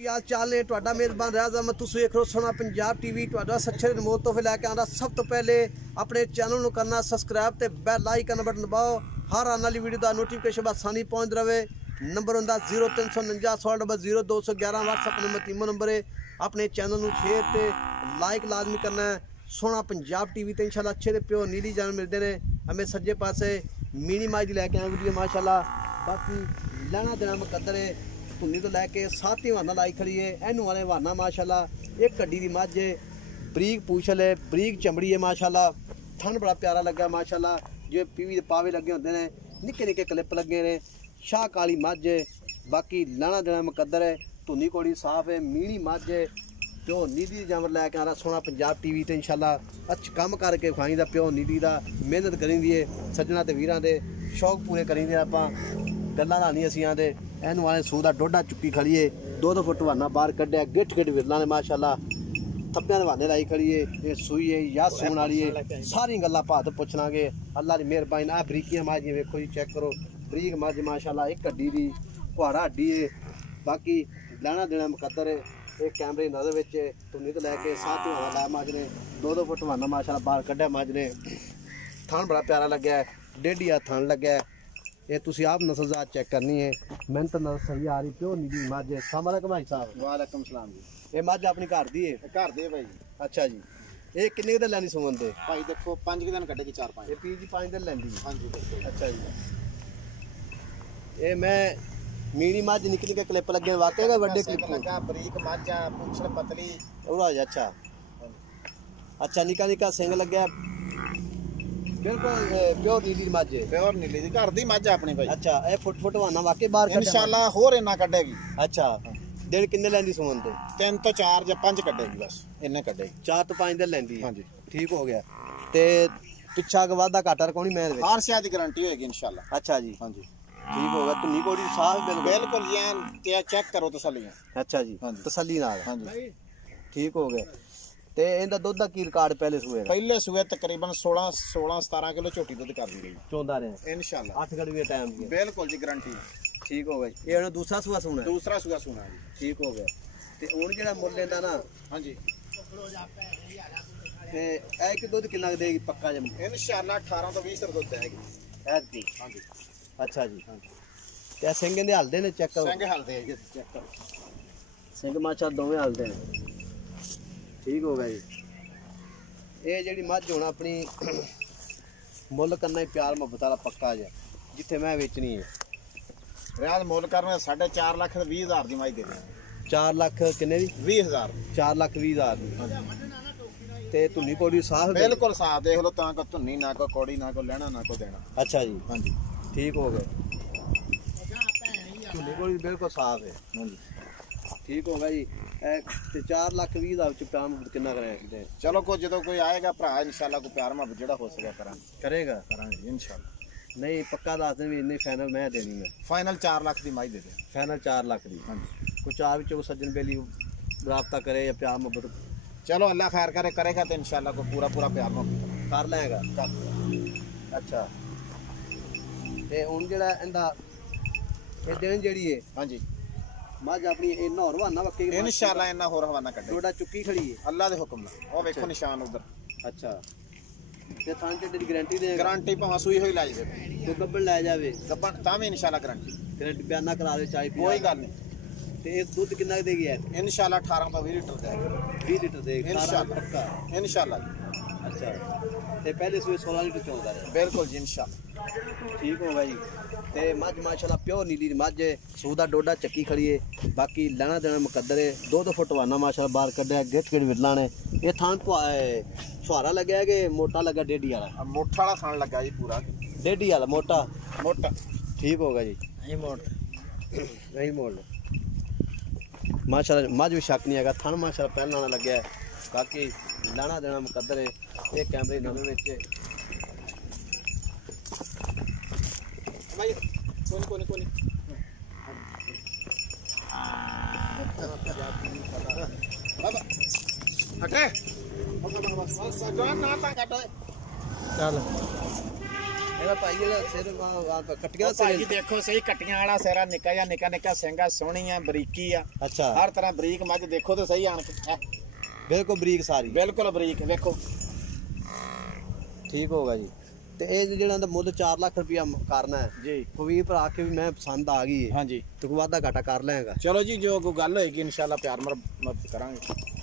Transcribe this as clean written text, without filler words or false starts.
की हाल चाल है तुहाडा मेज़बान रियाज़ अहमद तुसीं वेख रहे हो सोना पंजाब टीवी तुहाडा सच्चे रिमोट तो फिर लैके आंदा सब तो पहले अपने चैनल को करना सबसक्राइब ते बेल आइकन बटन दबाओ हर आने वाली वीडियो का नोटिफिकेशन आसानी पहुँच रहे। नंबर होंदा 0349 व्हाट्सएप नंबर तीमो नंबर है। अपने चैनल को शेयर ते लाइक लाजमी करना है। सोना पंजाब टीवी ते इंशाल्लाह अच्छे ते प्योर नीली जानवर मिलते हैं। हमें सज्जे पासे मिनी माज लैके आए वीडियो माशाल्लाह। बाकी लेना देना मुकद्दर है धुनी तो लैके साथी वाना लाई खड़ी है। एनू वाले वाना माशाल्लाह एक कड्डी दी मझ है बरीक पूछल है बरीक चमड़ी है माशाल्लाह। थन बड़ा प्यारा लगा माशाल्लाह जो पीवी दे पावे लगे होंगे ने निक्के निक्के क्लिप लगे ने शाह काली मझ है। बाकी लेना देना मुकद्दर है धुनी कोड़ी साफ है मीणी मझ है प्यो नीली जानवर लैके आ रहा सोना पंजाब टीवी ते इंशाल्लाह अच्छा काम करके खाईदा प्यो नीली दा मेहनत करींदी है सज्जना ते वीरां दे शौक पूरे करींदे आपां गल्लां लानी असीं आंदे। एनू वाले सूह दा डोडा चुक्की खड़ी है 2-2 फुट वाना बाहर कड्ढिया गिठ गिठ विरला ने माशाल्लाह थप्पियां दे वाने लाई खड़ी है। ये सूई है या सून वाली है सारी गल्लां भात पुछणांगे अल्लाह दी मेहरबानी आ बरीकियां माजियां वेखो जी चेक करो बरीक मझ माशाल्लाह एक हड्डी दी कुहाड़ा हड्डी है। बाकी लेना देना मुकद्दर है एक कैमरे की नज़र विच धुनी तो लैके साथ ला मझ ने 2-2 फुट वाना माशाल्लाह बाहर कड्ढिया मझ ने थान बड़ा प्यारा लग्या है 1.5 थान लग्या है। ये तुसी आप नस्ल जात चेक करनी है मेहनत नस्ल सही आ रही प्योर नीली मझ है। अस्सलाम वालेकुम भाई साहब। वालेकुम सलाम जी। ये मझ अपनी घर दी है घर दे भाई। अच्छा जी ये किन्ने दिन लैनी सुमन दे भाई देखो 5 दिन कटेगी 4-5 ये पी जी 5 दिन लैंदी हां जी बिल्कुल। अच्छा जी ये मैं मीणी मझ निक्के निक्के क्लिप लगे वाकई का बड़े क्लिप लगा बरीक मझ आ पूंछ पतली और अच्छा अच्छा निका निका सिंग लग्या बिल्कुल प्योर नीली मझ है प्योर नीली दी घर दी मझ अपनी भाई। अच्छा ए फुट वाना वाकई बाहर इंशाल्लाह होर इना कटेगी। अच्छा दिन किन्ने लैंदी सुमन दे 3 तो 4 या 5 कटेगी बस इन्ने कटेगी 4 तो 5 दिन लैंदी हां जी ठीक हो गया ते पिछा के वादा घाटा रखोनी मैं हर शय दी गारंटी होएगी इंशाल्लाह। अच्छा जी हां जी ठीक होगा धुनी कोड़ी साफ बिल्कुल जी ते चेक करो तसल्लियां। अच्छा जी तसल्ली नाल हां जी ठीक हो गया ते इंदा दुध दा की रिकॉर्ड पहले सूए तकरीबन 16-17 किलो झोटी दुध कर दी गई चौंदा रहे इंशाल्लाह 8 घड़ी के टाइम दी बिल्कुल जी गारंटी ठीक हो गया। ये हुन दूसरा सूआ सुना दूसरा सूआ सुना जी ठीक हो गया ते हुन जेड़ा मुल लेंदा ना हां जी ते ए कि दुध कितना देगी पक्का जम इंशाल्लाह 18 तो 20 दुध देगी ऐतकी हां जी। अच्छा जी ते सिंग दे हलदे ने चेक करो सिंग हलदे है चेक करो सिंग माचा दोवें हलदे ने ठीक हो गया जी। ये जी मझ होना अपनी मुल करना ही प्यार मुहब्बत वाला पक्का जा जिथे मैं बेचनी है रियाज मुल करना 4.5 लाख 20,000 की मझ दे 4 लाख किन्ने दी 20,000 4 लाख 20,000 दी ते धुनी कोड़ी साफ बिल्कुल साफ देख लो ता को धुनी ना को कौड़ी ना को लेना ना को देना। अच्छा जी हां जी ठीक हो गए धुनी कोड़ी बिल्कुल साफ है हां जी ठीक हो गया जी। 4 लाख 20,000 च प्यार कितना करें चलो को जो कोई आएगा भरा इंशाल्लाह को प्यार मुहब्बत जेड़ा हो सके करेगा इंशाल्लाह। नहीं पक्का दस दिन भी इन्नी फाइनल मैं देनी है फाइनल 4 लाख की माई दे दे फाइनल 4 लाख की हां कुछ चार विच सज्जन बेली राब्ता करे या प्यार मुहब्बत चलो अल्लाह खैर करे करेगा तो इंशाल्लाह को पूरा प्यार मुहब्बत कर लेगा अच्छा ते हुन जेड़ा इंदा ए दिन जेड़ी है हां जी मझ अपनी इन्ना होर हवाना वक्के इंशाल्लाह इन्ना होर हवाना कड्डे डोडा चुक्की खड़ी है अल्लाह दे हुक्म नाल ओ देखो निशान उधर। अच्छा ते थान ते दी गारंटी दे गारंटी भाव सुई होई लाई दे तो गब्बन ले जावे गब्बन तां इंशाल्लाह गारंटी बयाना करा दे चाय कोई गल नहीं ते एक दूध कितना देगी यार इंशाल्लाह 18 तो 20 लीटर देगा 20 लीटर देगा इंशाल्लाह पक्का इंशाल्लाह। अच्छा ते पहले सुई 16 लीटर चलदा है बिल्कुल जी इंशाल्लाह ठीक हो भाई ते मझ माशाल्लाह प्योर नीली मझ है सूदा डोडा चक्की खड़ी है। बाकी लेना देना मुकद्दर है 2-2 फुट वाना माशाल्लाह बाहर कड्ढिया गिठ गिठ विरला ने ये थान फुहारा लग्या कि मोटा लगा 1.5 वाला मोटा वाला थान लगा जी पूरा 1.5 वाला मोटा ठीक होगा जी नहीं मोड़ माशाल्लाह मझ भी शक नहीं है थान माशाल्लाह पहले आना लग्या है। बाकी लेना देना मुकद्दर है ये कैमरे नज़र विच भाई कोनी बाबा हटे ना ता काटो चल ਇਹਦਾ ਭਾਈ ਜਿਹੜਾ ਸਿਰ ਕੱਟਿਆ ਉਹ ਭਾਈ ਜੀ ਦੇਖੋ ਸਹੀ ਕੱਟੀਆਂ ਵਾਲਾ ਸਿਰਾ ਨਿੱਕਾ ਜਿਹਾ ਨਿੱਕਾ ਸਿੰਘਾ ਸੋਹਣੀ ਆ ਬਰੀਕੀ ਆ ਅੱਛਾ ਹਰ ਤਰ੍ਹਾਂ ਬਰੀਕ ਮੱਝ ਦੇਖੋ ਤੇ ਸਹੀ ਆਣ ਕੇ ਬਿਲਕੁਲ ਬਰੀਕ ਸਾਰੀ ਬਿਲਕੁਲ ਬਰੀਕ ਵੇਖੋ ਠੀਕ ਹੋਗਾ ਜੀ ਤੇ ਇਹ ਜਿਹੜਾ ਦਾ ਮੁੱਲ 4 ਲੱਖ ਰੁਪਇਆ ਕਰਨਾ ਹੈ ਜੀ ਕੋਈ ਭਰਾ ਕੇ ਵੀ ਮੈਂ ਪਸੰਦ ਆ ਗਈ ਹੈ ਹਾਂਜੀ ਤੇ ਕੋਈ ਵਾਧਾ ਘਾਟਾ ਕਰ ਲੈਗਾ ਚਲੋ ਜੀ ਜੋ ਕੋਈ ਗੱਲ ਹੋਏਗੀ ਇਨਸ਼ਾਅੱਲਾ ਪਿਆਰ ਮੁਹੱਬਤ ਕਰਾਂਗੇ